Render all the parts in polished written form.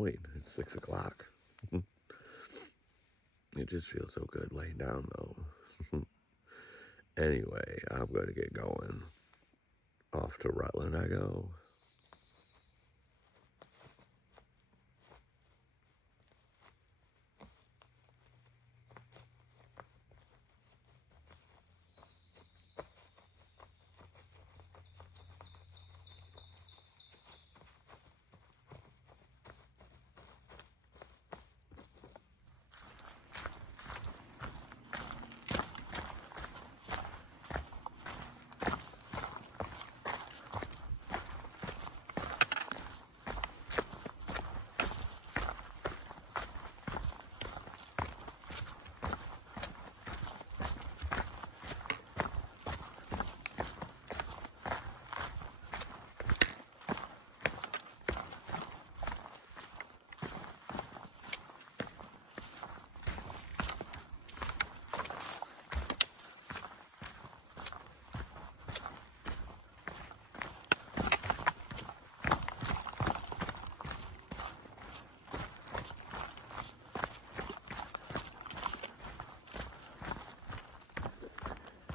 point. It's 6 o'clock. It just feels so good laying down, though. Anyway, I'm going to get going. Off to Rutland I go.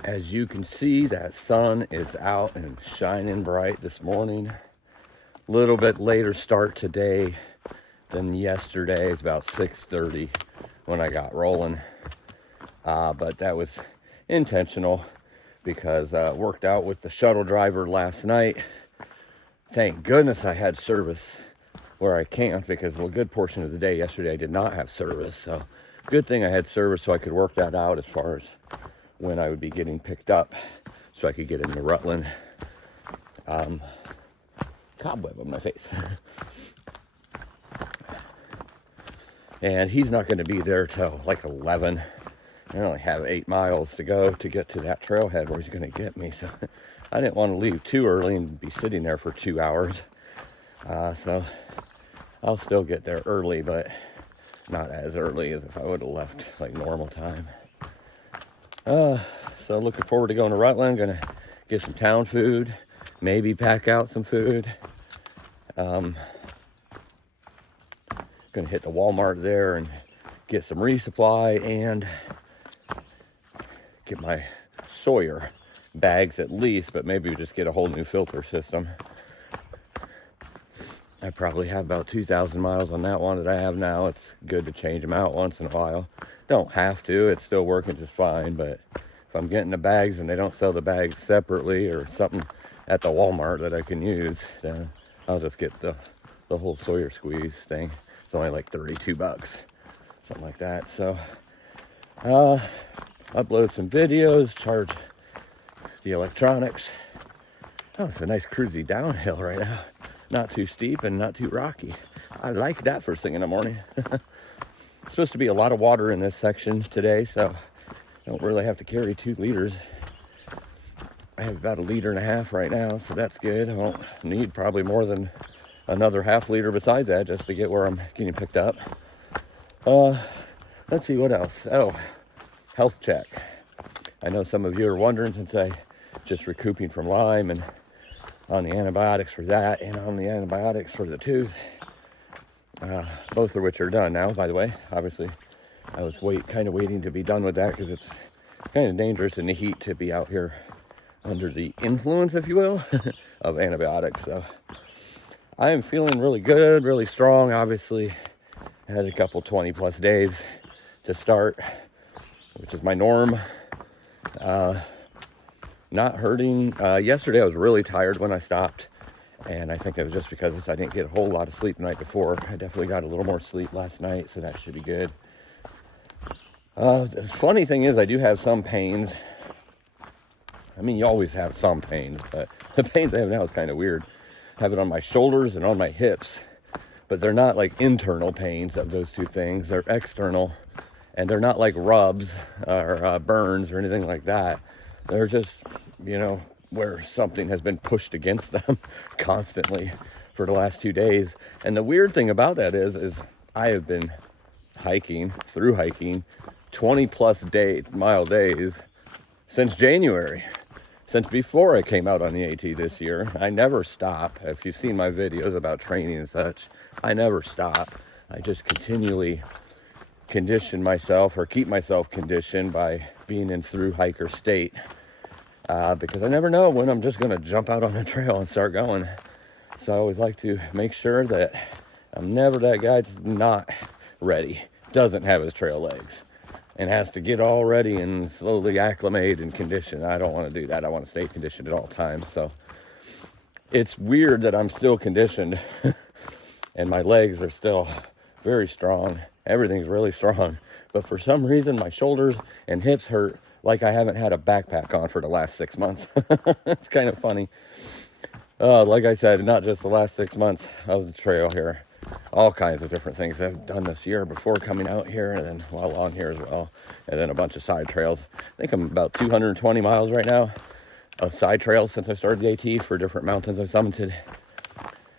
As you can see, that sun is out and shining bright this morning. A little bit later start today than yesterday. It's about 6:30 when I got rolling. But that was intentional because worked out with the shuttle driver last night. Thank goodness I had service where I camped, because a good portion of the day yesterday I did not have service. So good thing I had service so I could work that out as far as when I would be getting picked up, so I could get into Rutland. Cobweb on my face. And he's not going to be there till like 11. I only have 8 miles to go to get to that trailhead where he's going to get me. So I didn't want to leave too early and be sitting there for 2 hours. So I'll still get there early, but not as early as if I would have left like normal time. So looking forward to going to Rutland. Gonna get some town food, maybe pack out some food. Gonna hit the Walmart there and get some resupply and get my Sawyer bags at least, but maybe we just get a whole new filter system. I probably have about 2,000 miles on that one that I have now. It's good to change them out once in a while. Don't have to, it's still working just fine, but if I'm getting the bags and they don't sell the bags separately or something at the Walmart that I can use, then I'll just get the whole Sawyer squeeze thing. It's only like $32, something like that. So upload some videos, charge the electronics. Oh, it's a nice cruisy downhill right now. Not too steep and not too rocky. I like that first thing in the morning. It's supposed to be a lot of water in this section today, so I don't really have to carry 2 liters. I have about 1.5 liters right now, so that's good. I won't need probably more than another ½ liter besides that just to get where I'm getting picked up. Let's see what else. Oh, health check. I know some of you are wondering, since I just recouping from Lyme and on the antibiotics for that and on the antibiotics for the tooth, both of which are done now, by the way. Obviously, I was kind of waiting to be done with that because it's kind of dangerous in the heat to be out here under the influence, if you will, of antibiotics. So I am feeling really good, really strong. Obviously, I had a couple 20+ days to start, which is my norm. Not hurting. Yesterday I was really tired when I stopped, and I think it was just because I didn't get a whole lot of sleep the night before. I definitely got a little more sleep last night, so that should be good. The funny thing is I do have some pains. I mean, you always have some pains, but the pains I have now is kind of weird. I have it on my shoulders and on my hips, but they're not like internal pains of those two things. They're external, and they're not like rubs or burns or anything like that. They're just, where something has been pushed against them constantly for the last 2 days. And the weird thing about that is I have been through hiking 20+ mile days since January. since before I came out on the AT this year. I never stop. If you've seen my videos about training and such, I never stop. I just continually condition myself or keep myself conditioned by being in Thru-Hiker state, because I never know when I'm just going to jump out on a trail and start going. So I always like to make sure that I'm never that guy that's not ready, doesn't have his trail legs, and has to get all ready and slowly acclimate and condition. I don't want to do that. I want to stay conditioned at all times. So it's weird that I'm still conditioned and my legs are still very strong. Everything's really strong. But for some reason, my shoulders and hips hurt like I haven't had a backpack on for the last 6 months. It's kind of funny. Like I said, not just the last 6 months of the trail here. All kinds of different things I've done this year before coming out here, and then while on here as well. And then a bunch of side trails. I think I'm about 220 miles right now of side trails since I started the AT for different mountains I've summited.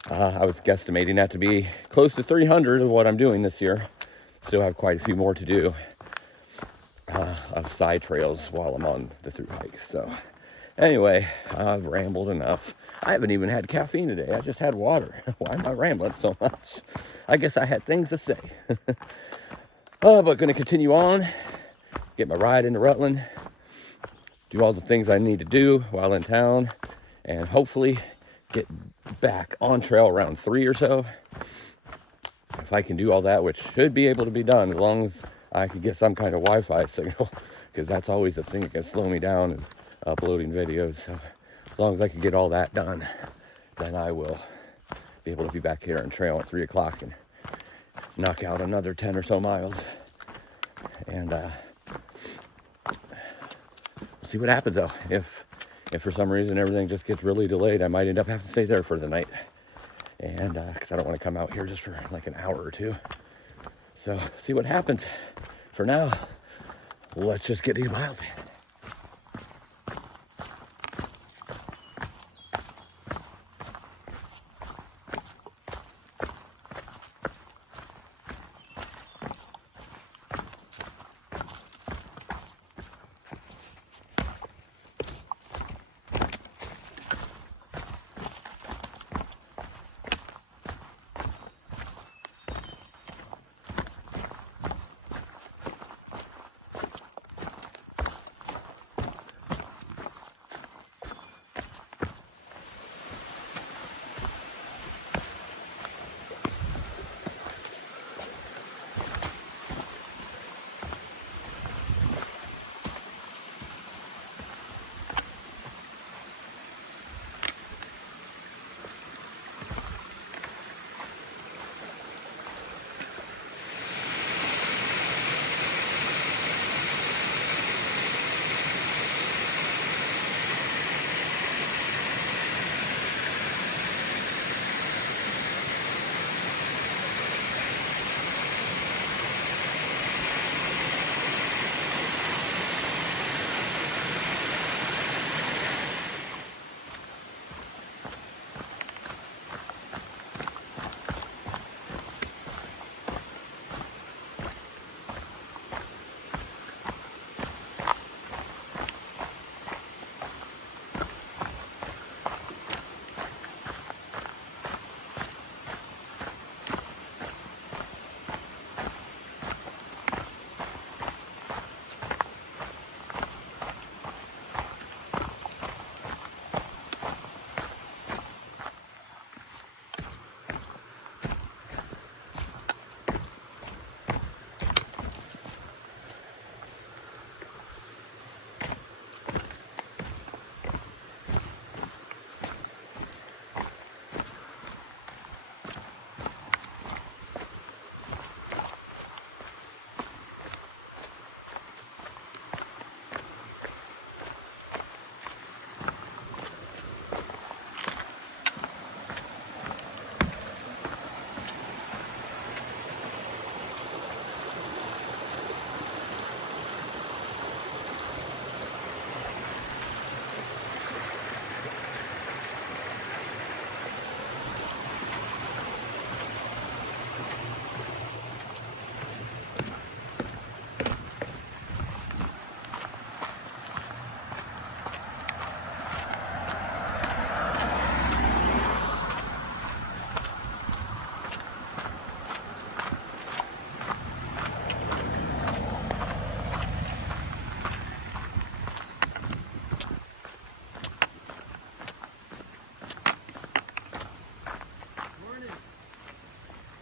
I was guesstimating that to be close to 300 of what I'm doing this year. Still have quite a few more to do of side trails while I'm on the Thru-Hike. So anyway, I've rambled enough. I haven't even had caffeine today. I just had water. Why am I rambling so much? I guess I had things to say. But going to continue on, get my ride into Rutland, do all the things I need to do while in town, and hopefully get back on trail around 3 or so. If I can do all that, which should be able to be done as long as I can get some kind of Wi-Fi signal, because that's always the thing that can slow me down, is uploading videos. So as long as I can get all that done, then I will be able to be back here on trail at 3 o'clock and knock out another 10 or so miles. And we'll see what happens though. If for some reason everything just gets really delayed, I might end up having to stay there for the night. And because I don't want to come out here just for like an hour or two. So see what happens. For now, let's just get these miles in.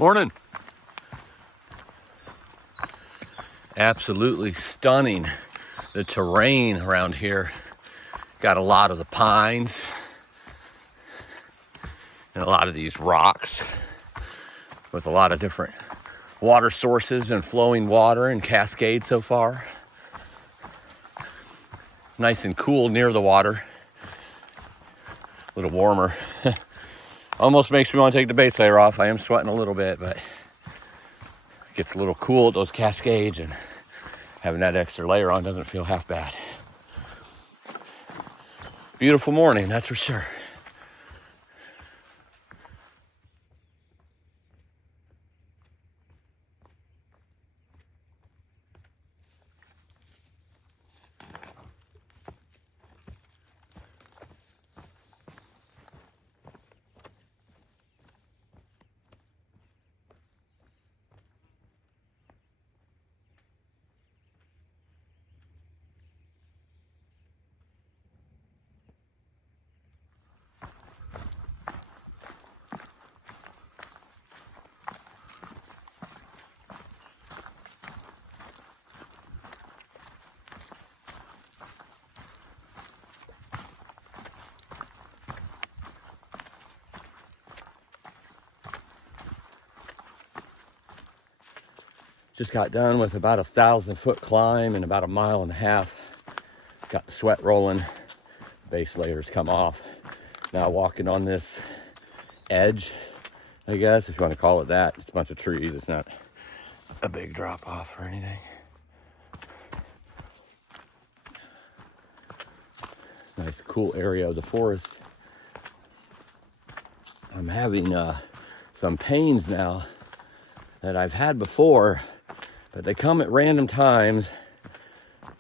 Morning. Absolutely stunning. The terrain around here. Got a lot of the pines and a lot of these rocks with a lot of different water sources and flowing water and cascades so far. Nice and cool near the water. A little warmer. Almost makes me want to take the base layer off. I am sweating a little bit, but it gets a little cool at those cascades, and having that extra layer on doesn't feel half bad. Beautiful morning, that's for sure. Just got done with about 1,000-foot climb in about 1.5 miles. Got the sweat rolling, base layers come off. Now walking on this edge, I guess, if you want to call it that. It's a bunch of trees, it's not a big drop off or anything. Nice cool area of the forest. I'm having some pains now that I've had before, but they come at random times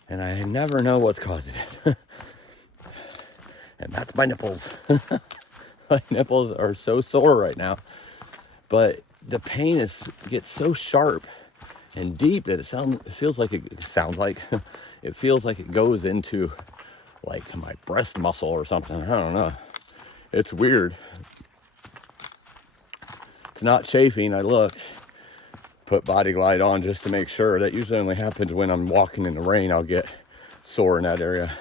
and I never know what's causing it. And that's my nipples. My nipples are so sore right now, but the pain gets so sharp and deep that it feels like it goes into like my breast muscle or something. I don't know. It's weird. It's not chafing. I looked. Put Body Glide on just to make sure. That usually only happens when I'm walking in the rain. I'll get sore in that area.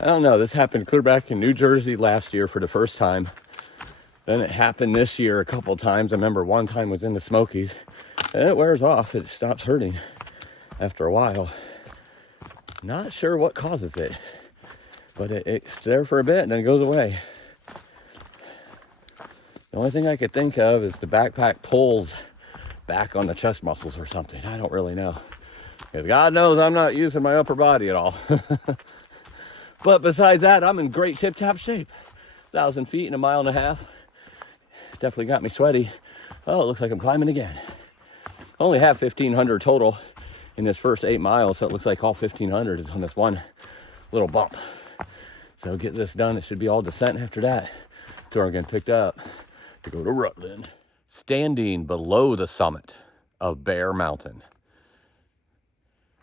I don't know. This happened clear back in New Jersey last year for the first time. Then it happened this year a couple times. I remember one time was in the Smokies. And it wears off. It stops hurting after a while. Not sure what causes it, but it's there for a bit and then it goes away. The only thing I could think of is the backpack pulls back on the chest muscles or something. I don't really know. Because God knows I'm not using my upper body at all. But besides that, I'm in great tip-top shape. 1,000 feet in 1.5 miles. Definitely got me sweaty. Oh, it looks like I'm climbing again. Only have 1,500 total in this first 8 miles, so it looks like all 1,500 is on this one little bump. So get this done. It should be all descent after that. So I'm getting picked up to go to Rutland. Standing below the summit of Bear Mountain,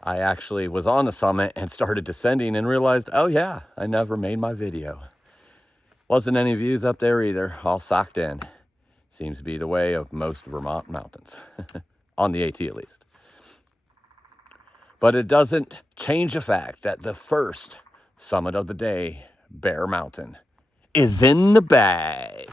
I actually was on the summit and started descending and realized, oh yeah, I never made my video. Wasn't any views up there either, all socked in. Seems to be the way of most Vermont mountains, on the AT at least. But it doesn't change the fact that the first summit of the day, Bear Mountain, is in the bag.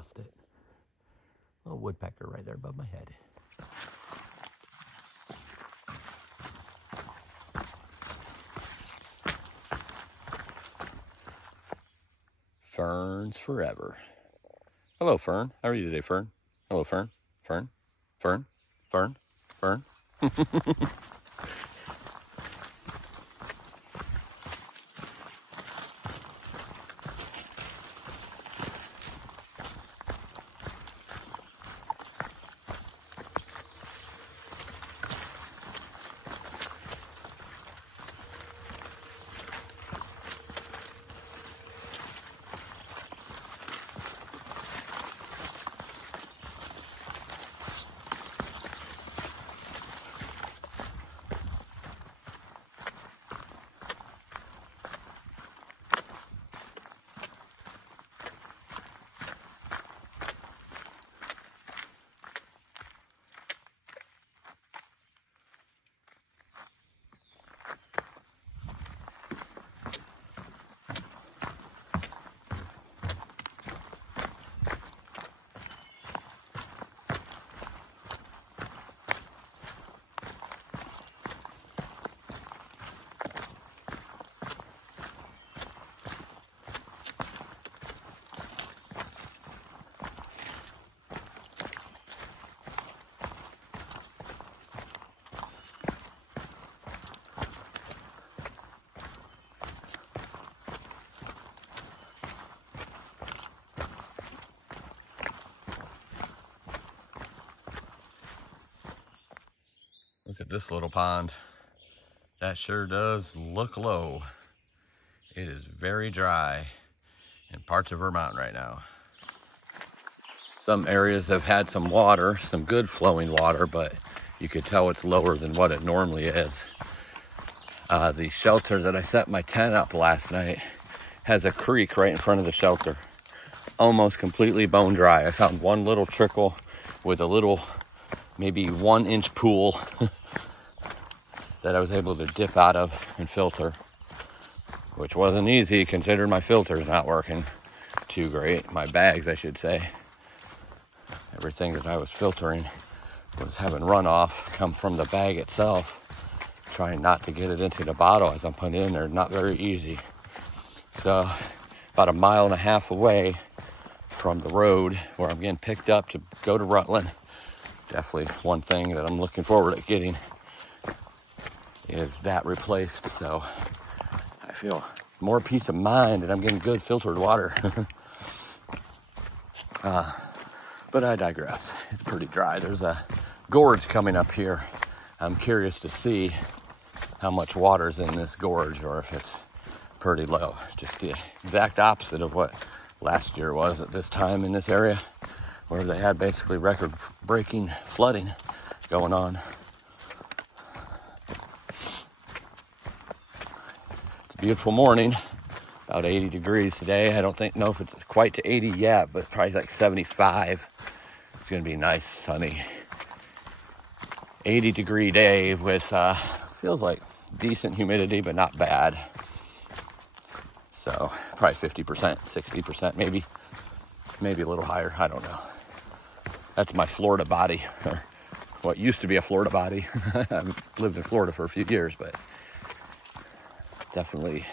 lost it. Little woodpecker right there above my head. Ferns forever. Hello, Fern. How are you today, Fern? Hello, Fern. Fern. Fern. Fern. Fern. Look at this little pond. That sure does look low. It is very dry in parts of Vermont right now. Some areas have had some water, some good flowing water, but you could tell it's lower than what it normally is. The shelter that I set my tent up last night has a creek right in front of the shelter. Almost completely bone dry. I found one little trickle with a little, maybe 1-inch pool that I was able to dip out of and filter, which wasn't easy considering my filter's not working too great. My bags, I should say. Everything that I was filtering was having runoff come from the bag itself. Trying not to get it into the bottle as I'm putting it in there, not very easy. So about 1.5 miles away from the road where I'm getting picked up to go to Rutland. Definitely one thing that I'm looking forward to getting is that replaced, so I feel more peace of mind that I'm getting good filtered water. But I digress. It's pretty dry. There's a gorge coming up here. I'm curious to see how much water's in this gorge or if it's pretty low. Just the exact opposite of what last year was at this time in this area, where they had basically record-breaking flooding going on. Beautiful morning, about 80 degrees today. I don't know if it's quite to 80 yet, but probably like 75. It's gonna be nice, sunny, 80-degree day with feels like decent humidity, but not bad. So probably 50%, 60% maybe a little higher. I don't know. That's my Florida body, or what used to be a Florida body. I've lived in Florida for a few years, but definitely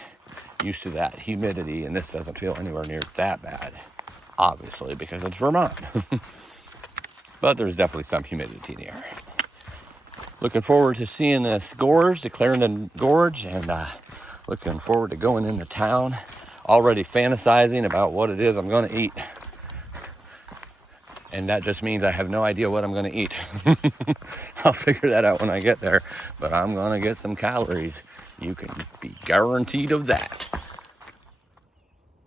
used to that humidity, and this doesn't feel anywhere near that bad, obviously, because it's Vermont. But there's definitely some humidity in the air. Looking forward to seeing this gorge, the Clarendon Gorge, and looking forward to going into town. Already fantasizing about what it is I'm going to eat. And that just means I have no idea what I'm going to eat. I'll figure that out when I get there, but I'm going to get some calories. You can be guaranteed of that.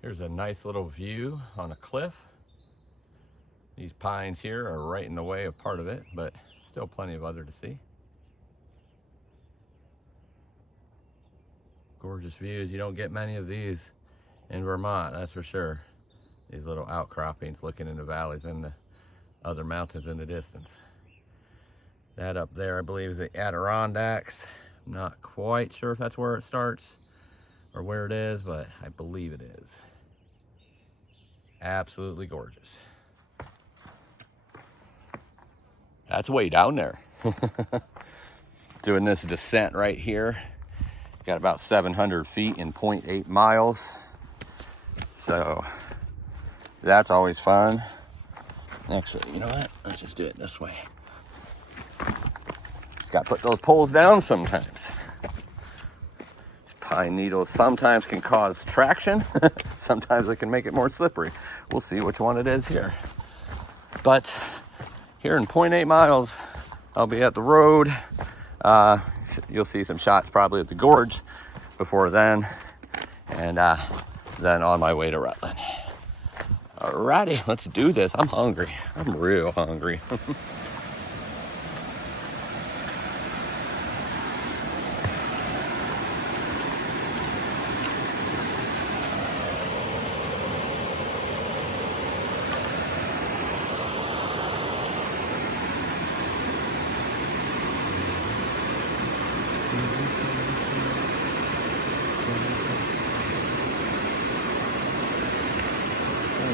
Here's a nice little view on a cliff. These pines here are right in the way of part of it, but still plenty of other to see. Gorgeous views. You don't get many of these in Vermont, that's for sure. These little outcroppings looking into valleys and the other mountains in the distance. That up there, I believe, is the Adirondacks. I'm not quite sure if that's where it starts or where it is, but I believe it is. Absolutely gorgeous. That's way down there. Doing this descent right here. Got about 700 feet in 0.8 miles. So that's always fun. Actually, you know what? Let's just do it this way. Just got to put those poles down sometimes. Pine needles sometimes can cause traction. Sometimes it can make it more slippery. We'll see which one it is here. But here in 0.8 miles, I'll be at the road. You'll see some shots probably at the gorge before then. And then on my way to Rutland. Alrighty, let's do this. I'm hungry. I'm real hungry.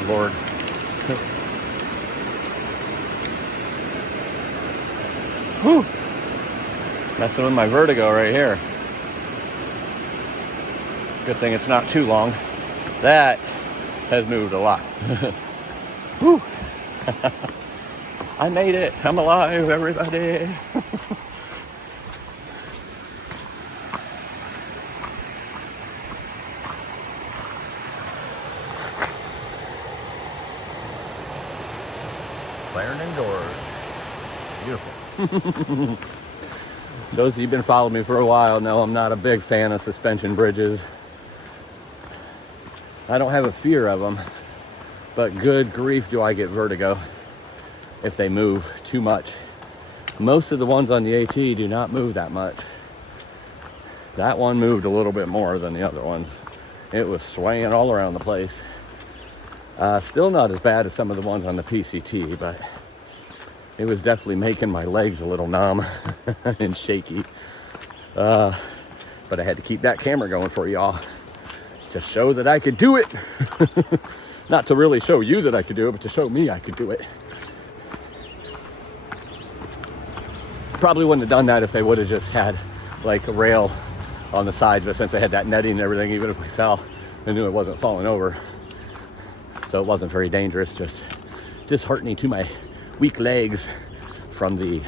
Lord. Whew. Messing with my vertigo right here. Good thing it's not too long. That has moved a lot. Whew. I made it. I'm alive, everybody. Clarendon doors. Beautiful. Those of you who've been following me for a while know I'm not a big fan of suspension bridges. I don't have a fear of them, but good grief do I get vertigo if they move too much. Most of the ones on the AT do not move that much. That one moved a little bit more than the other one. It was swaying all around the place. Still not as bad as some of the ones on the PCT, but it was definitely making my legs a little numb and shaky. But I had to keep that camera going for y'all to show that I could do it. Not to really show you that I could do it, but to show me I could do it. Probably wouldn't have done that if they would have just had like a rail on the sides, but since I had that netting and everything, even if I fell, I knew it wasn't falling over. So it wasn't very dangerous, just disheartening to my weak legs from the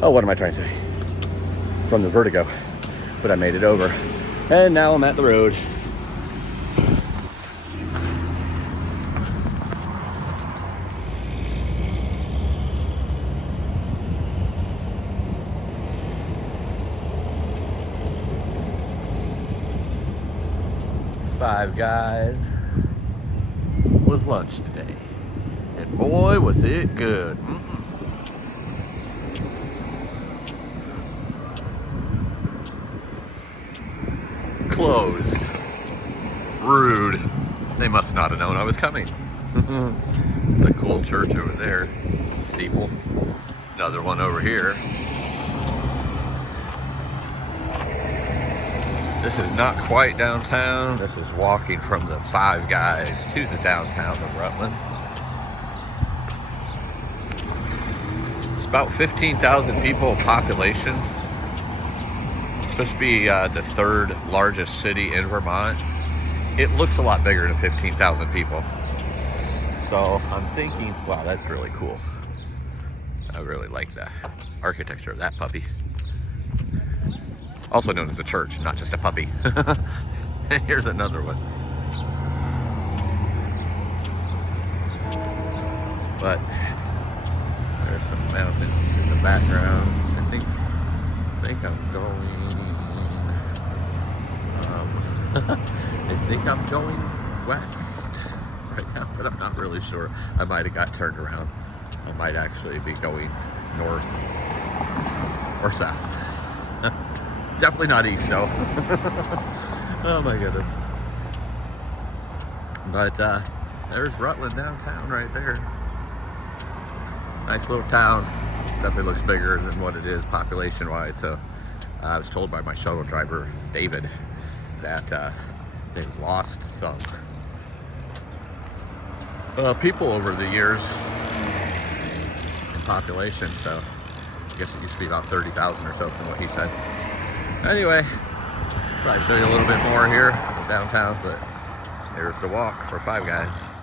what am I trying to say? From the vertigo. But I made it over. And now I'm at the road. Five Guys was lunch today, and boy was it good. Closed. Rude. They must not have known I was coming. It's a cool church over there. Steeple. Another one over here. This is not quite downtown. This is walking from the Five Guys to the downtown of Rutland. It's about 15,000 people population. It's supposed to be the third largest city in Vermont. It looks a lot bigger than 15,000 people. So I'm thinking, wow, that's really cool. I really like the architecture of that puppy. Also known as a church, not just a puppy. Here's another one. But there's some mountains in the background. I think I'm going. I think I'm going west right now, but I'm not really sure. I might have got turned around. I might actually be going north or south. Definitely not east, though. Oh my goodness. But there's Rutland downtown right there. Nice little town. Definitely looks bigger than what it is population-wise. So I was told by my shuttle driver, David, that they've lost some people over the years in population, so I guess it used to be about 30,000 or so from what he said. Anyway, probably show you a little bit more here downtown, but here's the walk for Five Guys.